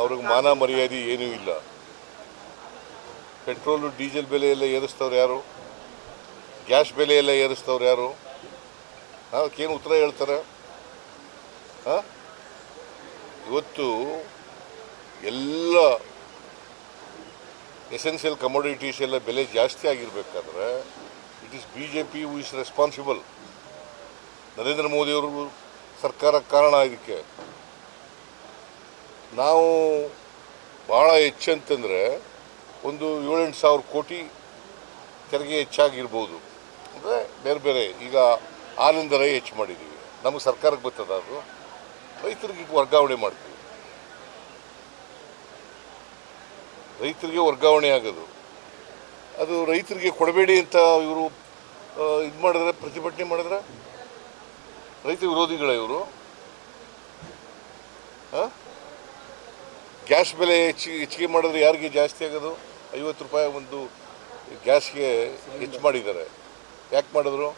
ಅವ್ರಿಗೆ ಮಾನ ಮರ್ಯಾದೆ ಏನೂ ಇಲ್ಲ. ಪೆಟ್ರೋಲು ಡೀಸೆಲ್ ಬೆಲೆ ಎಲ್ಲ ಏರಿಸ್ತವ್ರು ಯಾರು? ಗ್ಯಾಸ್ ಬೆಲೆ ಎಲ್ಲ ಏರಿಸ್ತವ್ರು ಯಾರು? ಅದಕ್ಕೇನು ಉತ್ತರ ಹೇಳ್ತಾರೆ? ಹಾಂ? ಇವತ್ತು ಎಲ್ಲ ಎಸೆನ್ಷಿಯಲ್ ಕಮೋಡಿಟೀಸ್ ಎಲ್ಲ ಬೆಲೆ ಜಾಸ್ತಿ ಆಗಿರಬೇಕಾದ್ರೆ it is B J P who is responsible Narendra ಮೋದಿಯವರು ಸರ್ಕಾರ ಕಾರಣ ಇದಕ್ಕೆ. ನಾವು ಭಾಳ ಹೆಚ್ಚಂತಂದರೆ ಒಂದು ಏಳೆಂಟು ಸಾವಿರ ಕೋಟಿ ತೆರಿಗೆ ಹೆಚ್ಚಾಗಿರ್ಬೋದು. ಅಂದರೆ ಬೇರೆ ಬೇರೆ ಈಗ ಹಾಲಿನ ದರ ಹೆಚ್ಚು ಮಾಡಿದ್ದೀವಿ ನಮಗೆ ಸರ್ಕಾರಕ್ಕೆ ಬರ್ತದ ಅದು. ರೈತರಿಗೆ ವರ್ಗಾವಣೆ ಮಾಡ್ತೀವಿ. ರೈತರಿಗೆ ವರ್ಗಾವಣೆ ಆಗೋದು. ಅದು ರೈತರಿಗೆ ಕೊಡಬೇಡಿ ಅಂತ ಇವರು ಇದು ಮಾಡಿದ್ರೆ, ಪ್ರತಿಭಟನೆ ಮಾಡಿದ್ರೆ ರೈತ ವಿರೋಧಿಗಳ ಇವರು? ಗ್ಯಾಸ್ ಬೆಲೆ ಹೆಚ್ಚಿಗೆ ಹೆಚ್ಚಿಗೆ ಮಾಡಿದ್ರೆ ಯಾರಿಗೆ ಜಾಸ್ತಿ ಆಗೋದು? ಐವತ್ತು ರೂಪಾಯಿ ಒಂದು ಗ್ಯಾಸ್ಗೆ ಹೆಚ್ಚು ಮಾಡಿದ್ದಾರೆ. ಯಾಕೆ ಮಾಡಿದ್ರು?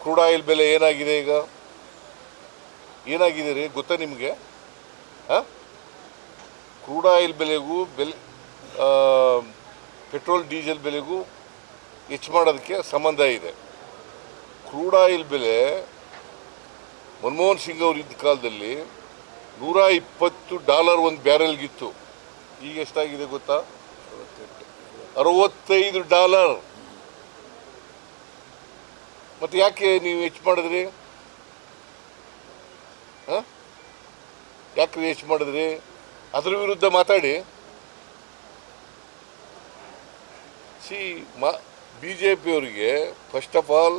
ಕ್ರೂಡ್ ಆಯಿಲ್ ಬೆಲೆ ಏನಾಗಿದೆ ಈಗ? ಏನಾಗಿದೆ ರೀ? ಗೊತ್ತಾ ನಿಮಗೆ? ಹಾಂ? ಕ್ರೂಡ್ ಆಯಿಲ್ ಬೆಲೆಗೂ ಬೆಲೆ ಪೆಟ್ರೋಲ್, ಡೀಸೆಲ್ ಬೆಲೆಗೂ ಹೆಚ್ಚು ಮಾಡೋದಕ್ಕೆ ಸಂಬಂಧ ಇದೆ. ಕ್ರೂಡ್ ಆಯಿಲ್ ಬೆಲೆ ಮನಮೋಹನ್ ಸಿಂಗ್ ಅವರು ಇದ್ದ ಕಾಲದಲ್ಲಿ ನೂರ ಇಪ್ಪತ್ತು ಡಾಲರ್ ಒಂದು ಬ್ಯಾರೆಲ್ಗಿತ್ತು. ಈಗ ಎಷ್ಟಾಗಿದೆ ಗೊತ್ತಾ? ಅರವತ್ತೈದು ಡಾಲರ್. ಮತ್ತೆ ಯಾಕೆ ನೀವು ಹೆಚ್ಚು ಮಾಡಿದ್ರಿ? ಹಾಂ? ಯಾಕೆ ಹೆಚ್ಚು ಮಾಡಿದ್ರಿ? ಅದ್ರ ವಿರುದ್ಧ ಮಾತಾಡಿ. ಸಿ, ಮಾ, ಬಿ ಜೆ ಪಿಯವರಿಗೆ ಫಸ್ಟ್ ಆಫ್ ಆಲ್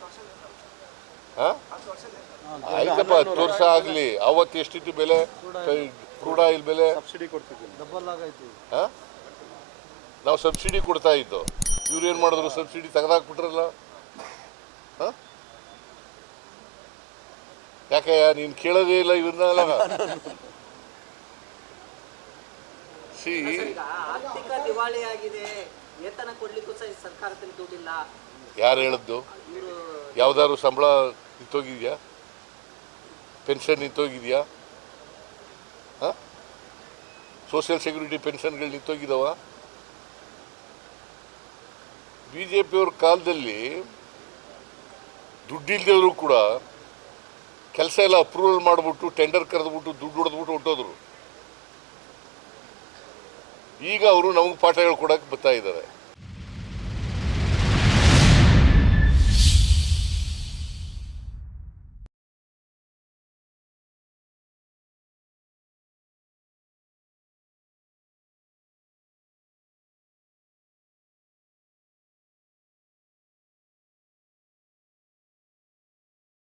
ಆಯ್ತಪ್ಪ ತೋರ್ಸ ಆಗಲಿ. ಅವತ್ತು ಎಷ್ಟಿತ್ತು ಬೆಲೆ? ಕ್ರೂಡ್ ಆಯಿಲ್ ಬೆಲೆ? ಸಬ್ಸಿಡಿ ಕೊಡ್ತಿದ್ವಿ ಡಬಲ್ ಆಗೈತಿ. ಹಾಂ? ನಾವು ಸಬ್ಸಿಡಿ ಕೊಡ್ತಾ ಇದ್ದು. ಇವ್ರು ಏನು ಮಾಡಿದ್ರು? ಸಬ್ಸಿಡಿ ತೆಗೆದಾಕ್ಬಿಟ್ರಲ್ಲ? ಹಾಂ? ಯಾಕೆ ನೀನು ಕೇಳೋದೇ ಇಲ್ಲ ಇವ್ರನ್ನೆಲ್ಲ ಸಿ. ಆರ್ಥಿಕ ದಿವಾಳಿ ಆಗಿದೆ ವೇತನ ಕೊಡ್ಲಿಕ್ಕೂ ಸಹ ಸರ್ಕಾರದಲ್ಲಿ ದುಡ್ಡಿಲ್ಲ. ಯಾರು ಹೇಳಿದ್ದು? ಯಾವ್ದಾದ್ರು ಸಂಬಳ ನಿಂತೋಗಿದೆಯಾ? ಪೆನ್ಷನ್ ನಿಂತೋಗಿದೆಯಾ? ಹಾಂ? ಸೋಷಿಯಲ್ ಸೆಕ್ಯೂರಿಟಿ ಪೆನ್ಷನ್ಗಳು ನಿಂತೋಗಿದಾವ? ಬಿ ಜೆ ಪಿಯವ್ರ ಕಾಲದಲ್ಲಿ ದುಡ್ಡಿಲ್ದವರು ಕೂಡ ಕೆಲಸ ಎಲ್ಲ ಅಪ್ರೂವಲ್ ಮಾಡಿಬಿಟ್ಟು ಟೆಂಡರ್ ಕರೆದ್ಬಿಟ್ಟು ದುಡ್ಡು ಹೊಡೆದ್ಬಿಟ್ಟು ಹೊಟ್ಟೋದ್ರು ಈಗ ಅವರು ನಮಗೆ ಪಾಠ ಹೇಳ್ಕೊಡಕ್ಕೆ ಬರ್ತಾ ಇದ್ದಾರೆ